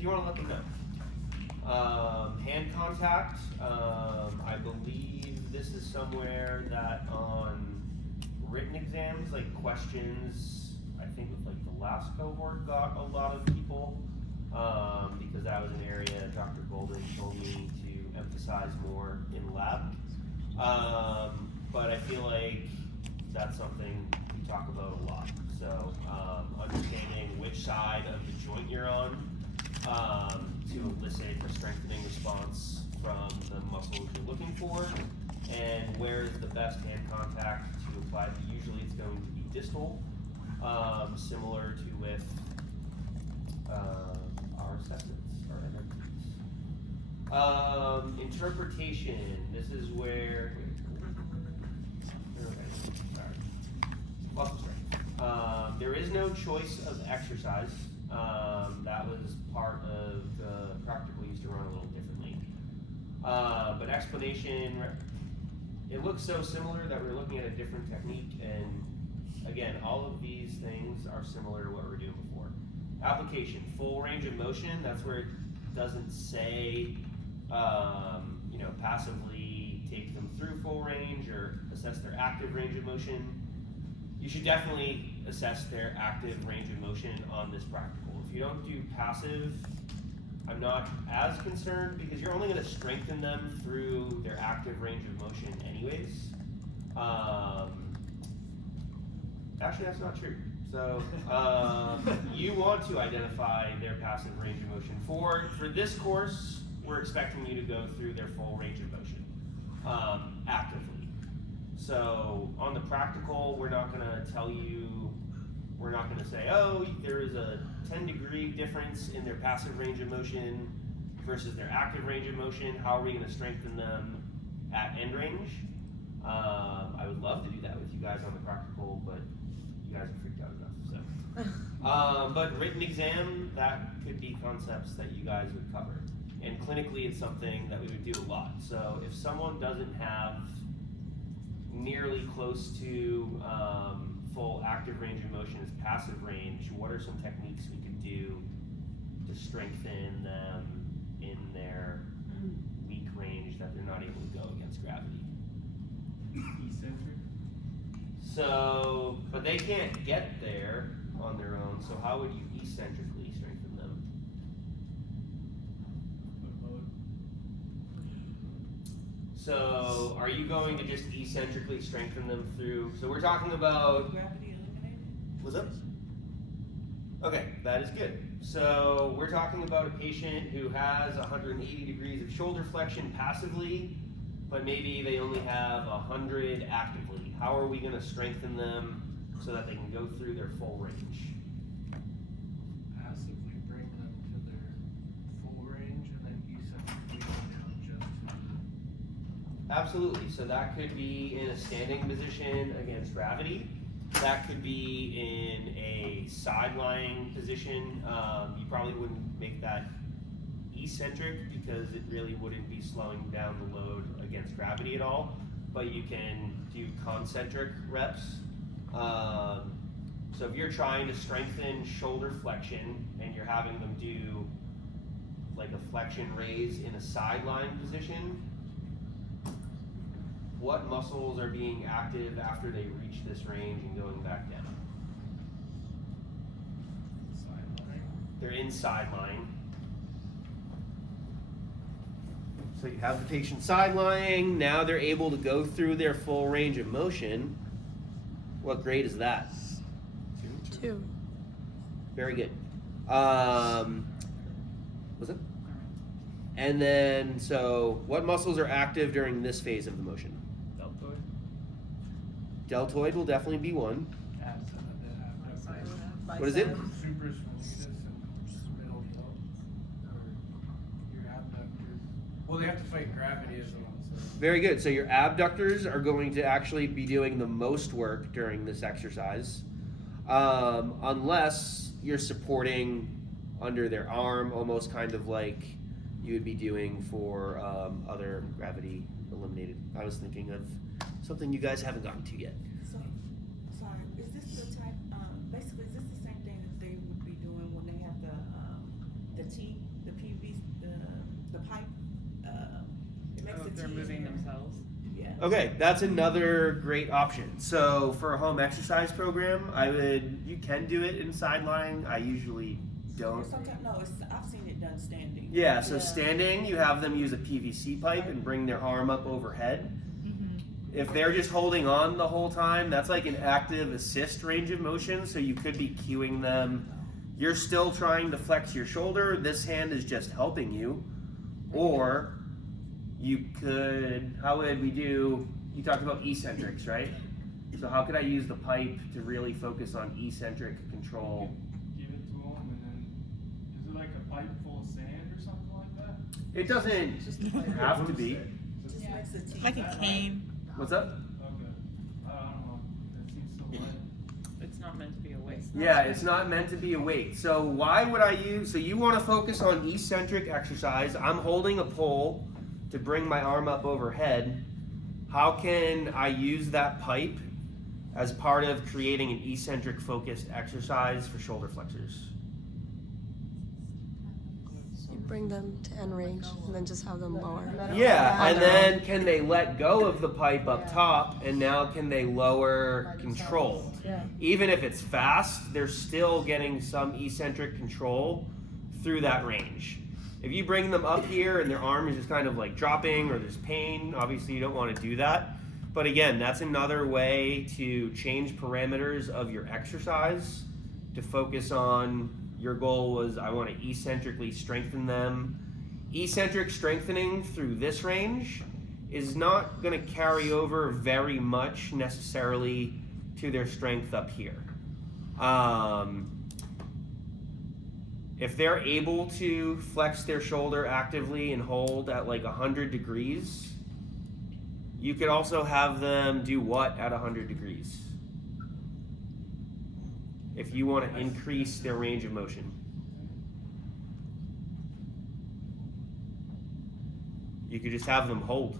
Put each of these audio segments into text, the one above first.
So you want to let them know. Hand contact, I believe this is somewhere that on written exams, like questions, I think with like the last cohort got a lot of people, because that was an area Dr. Golden told me to emphasize more in lab. But I feel like that's something we talk about a lot. So understanding which side of the joint you're on to elicit a strengthening response from the muscles you're looking for, and where is the best hand contact to apply. Usually it's going to be distal, similar to with our assessments, our NFTs. Interpretation, this is where, muscle strength. There is no choice of exercise. That was part of the practical used to run a little differently. But explanation, it looks so similar that we're looking at a different technique, and again, all of these things are similar to what we were doing before. Application, full range of motion, that's where it doesn't say, passively take them through full range or assess their active range of motion. You should definitely assess their active range of motion on this practical. If you don't do passive, I'm not as concerned because you're only going to strengthen them through their active range of motion anyways. Actually, that's not true. So you want to identify their passive range of motion. For this course, we're expecting you to go through their full range of motion actively. So on the practical, we're not going to tell you, we're not going to say, oh, there is a 10-degree difference in their passive range of motion versus their active range of motion. How are we going to strengthen them at end range? I would love to do that with you guys on the practical, but you guys are freaked out enough. So, but written exam, that could be concepts that you guys would cover. And clinically, it's something that we would do a lot. So if someone doesn't have nearly close to full active range of motion as passive range, what are some techniques we could do to strengthen them in their weak range that they're not able to go against gravity? Eccentric. So, but they can't get there on their own, so how would you eccentrically strengthen them? So, are you going to just eccentrically strengthen them through, so we're talking about... Gravity eliminated? What's up? Okay, that is good. So, we're talking about a patient who has 180 degrees of shoulder flexion passively, but maybe they only have 100 actively. How are we going to strengthen them so that they can go through their full range? Passively bring them to their full range and then eccentrically adjust. Absolutely. So that could be in a standing position against gravity. That could be in a side-lying position. You probably wouldn't make that eccentric because it really wouldn't be slowing down the load against gravity at all. But you can do concentric reps. So if you're trying to strengthen shoulder flexion and you're having them do like a flexion raise in a sideline position, what muscles are being active after they reach this range and going back down? Sideline. They're in sideline. So you have the patient side-lying, now they're able to go through their full range of motion. What grade is that? 2. Very good. Was it? And then, so what muscles are active during this phase of the motion? Deltoid. Deltoid will definitely be one. Abs What is it? supraspinatus and middle toe. Or your abductors. Well, they have to fight gravity as well. So. Very good. So your abductors are going to actually be doing the most work during this exercise, unless you're supporting under their arm, almost kind of like you would be doing for other gravity eliminated. I was thinking of something you guys haven't gotten to yet. So, sorry, is this the type, basically, is this the same thing that they would be doing when they have the T Okay, that's another great option. So for a home exercise program, you can do it in sideline. I usually don't. Sometimes, no, I've seen it done standing. Yeah, so standing, you have them use a PVC pipe and bring their arm up overhead. If they're just holding on the whole time, that's like an active assist range of motion, so you could be cueing them. You're still trying to flex your shoulder, this hand is just helping you. Or you could, how would we do, you talked about eccentrics, right? So how could I use the pipe to really focus on eccentric control? Give it to them, and then is it like a pipe full of sand or something like that? It doesn't have to be. Just makes a team. Like a cane. What's up? Okay. I don't know. That seems so light. It's not meant to be a weight. Yeah, it's not meant to be a weight. So why would I use, so you want to focus on eccentric exercise. I'm holding a pole to bring my arm up overhead. How can I use that pipe as part of creating an eccentric focused exercise for shoulder flexors? You bring them to end range and then just have them lower. Yeah, and then can they let go of the pipe up top, and now can they lower controlled? Yeah. Even if it's fast, they're still getting some eccentric control through that range. If you bring them up here and their arm is just kind of like dropping or there's pain, obviously you don't want to do that. But again, that's another way to change parameters of your exercise to focus on, your goal was I want to eccentrically strengthen them. Eccentric strengthening through this range is not going to carry over very much necessarily to their strength up here. If they're able to flex their shoulder actively and hold at like 100 degrees, you could also have them do what at 100 degrees? If you want to increase their range of motion. You could just have them hold.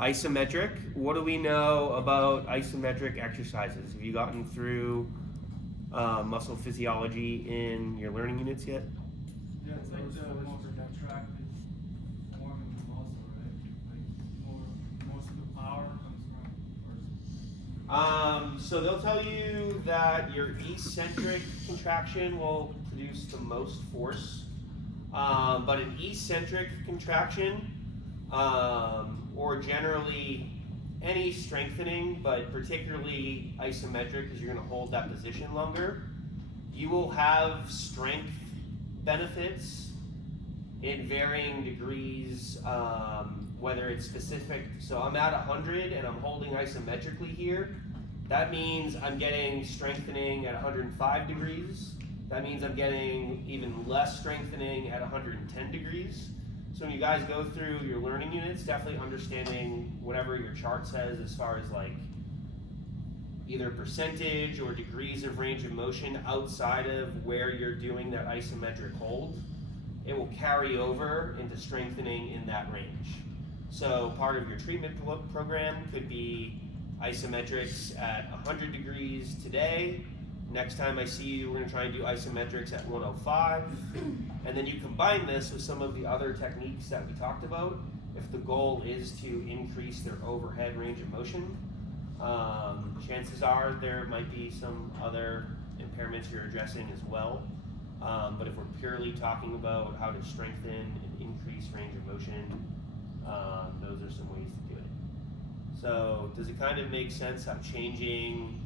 Isometric. What do we know about isometric exercises? Have you gotten through muscle physiology in your learning units yet? Yeah, it's like the most contracted form of the muscle, right? Like most of the power comes from So they'll tell you that your eccentric contraction will produce the most force, but an eccentric contraction, or generally any strengthening, but particularly isometric because you're going to hold that position longer, you will have strength benefits in varying degrees, whether it's specific. So I'm at 100 and I'm holding isometrically here. That means I'm getting strengthening at 105 degrees. That means I'm getting even less strengthening at 110 degrees. So when you guys go through your learning units, definitely understanding whatever your chart says as far as like either percentage or degrees of range of motion outside of where you're doing that isometric hold, it will carry over into strengthening in that range. So part of your treatment program could be isometrics at 100 degrees today. Next time I see you, we're going to try and do isometrics at 105. And then you combine this with some of the other techniques that we talked about. If the goal is to increase their overhead range of motion, chances are there might be some other impairments you're addressing as well. But if we're purely talking about how to strengthen and increase range of motion, those are some ways to do it. So does it kind of make sense how changing,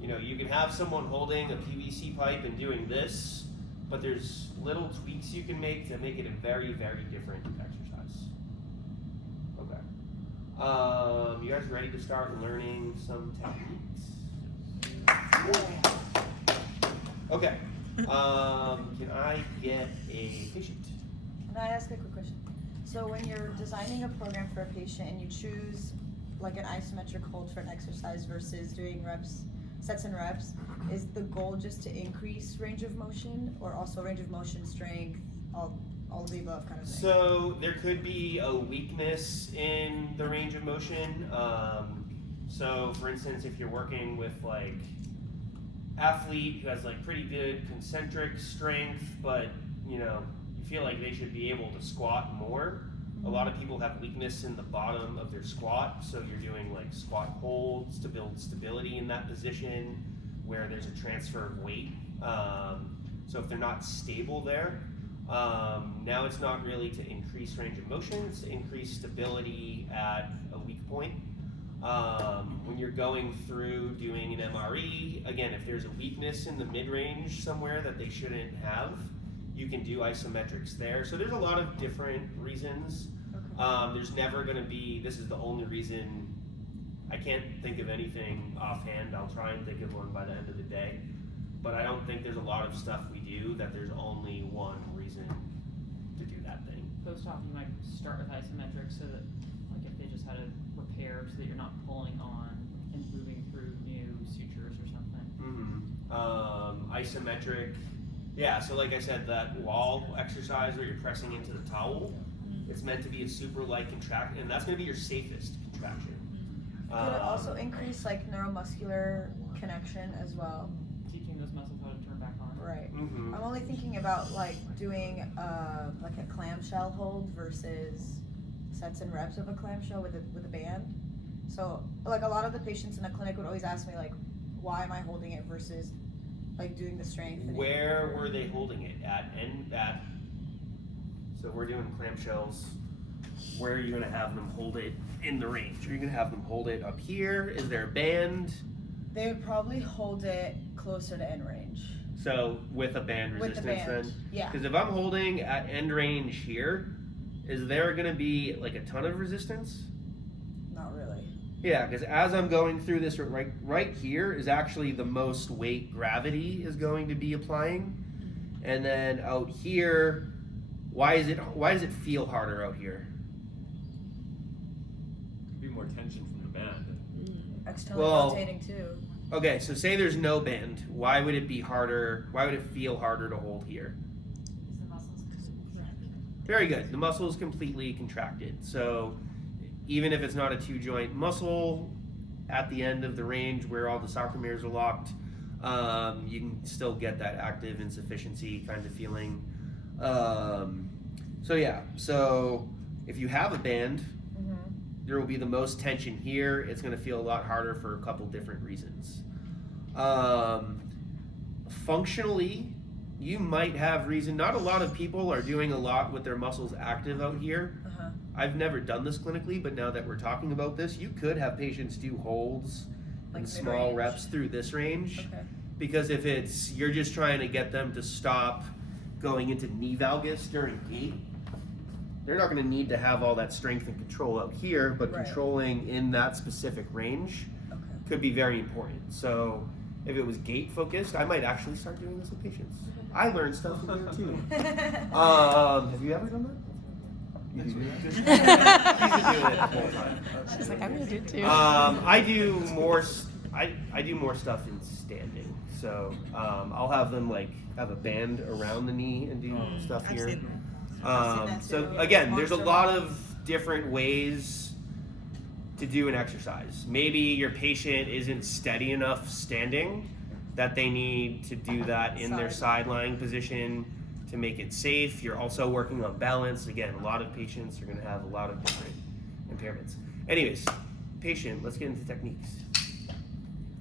you can have someone holding a PVC pipe and doing this, but there's little tweaks you can make to make it a very, very different exercise. Okay. You guys ready to start learning some techniques? Okay. Can I get a patient? Can I ask a quick question? So when you're designing a program for a patient and you choose like an isometric hold for an exercise versus doing sets and reps, is the goal just to increase range of motion or also range of motion, strength, all of the above kind of thing? So there could be a weakness in the range of motion. So for instance, if you're working with like athlete who has like pretty good concentric strength, but you feel like they should be able to squat more, A lot of people have weakness in the bottom of their squat, so you're doing like squat holds to build stability in that position where there's a transfer of weight. So if they're not stable there, now it's not really to increase range of motion, it's to increase stability at a weak point. When you're going through doing an MRE, again, if there's a weakness in the mid-range somewhere that they shouldn't have, you can do isometrics there. So there's a lot of different reasons. There's never gonna be, this is the only reason. I can't think of anything offhand. I'll try and think of one by the end of the day. But I don't think there's a lot of stuff we do that there's only one reason to do that thing. Post-op, you might start with isometric so that, like, if they just had a repair, so that you're not pulling on and moving through new sutures or something. Isometric, yeah, so like I said, that wall exercise where you're pressing into the towel, it's meant to be a super light contraction, and that's gonna be your safest contraction. Could it also increase like neuromuscular connection as well? Teaching those muscles how to turn back on. Right. I'm only thinking about like doing like a clamshell hold versus sets and reps of a clamshell with a band. So like a lot of the patients in the clinic would always ask me like, why am I holding it versus like doing the strength? Where were they holding it? At so we're doing clamshells. Where are you gonna have them hold it in the range? Are you gonna have them hold it up here? Is there a band? They would probably hold it closer to end range. So with a band With the resistance band, then? yeah. Because if I'm holding at end range here, is there gonna be like a ton of resistance? Not really. Yeah, because as I'm going through this, right here is actually the most weight gravity is going to be applying. And then out here, why does it feel harder out here? Be more tension from the band. Externally Well, rotating too. Okay, so say there's no band. Why would it be harder? Why would it feel harder to hold here? Very good. The muscle is completely contracted. So even if it's not a two joint muscle, at the end of the range where all the sarcomeres are locked, you can still get that active insufficiency kind of feeling. So yeah, so if you have a band, there will be the most tension here. It's going to feel a lot harder for a couple different reasons. Functionally, you might have reason. Not a lot of people are doing a lot with their muscles active out here. I've never done this clinically, but now that we're talking about this, you could have patients do holds Like and small mid-range? reps through this range. Okay. Because if you're just trying to get them to stop going into knee valgus during gait, they're not going to need to have all that strength and control out here, but Right. controlling in that specific range could be very important. So if it was gait focused, I might actually start doing this with patients. I learned stuff in here too. Have you ever done that? You do. He's been doing it the whole time. She's like, I'm gonna do it too. I do more. I do more stuff in standing. So I'll have them like have a band around the knee and do stuff I've here. seen that So too. again, there's a Martial lot arts. of different ways to do an exercise. Maybe your patient isn't steady enough standing that they need to do that in their side lying position to make it safe. You're also working on balance. Again, a lot of patients are going to have a lot of different impairments. Anyways, patient, let's get into techniques.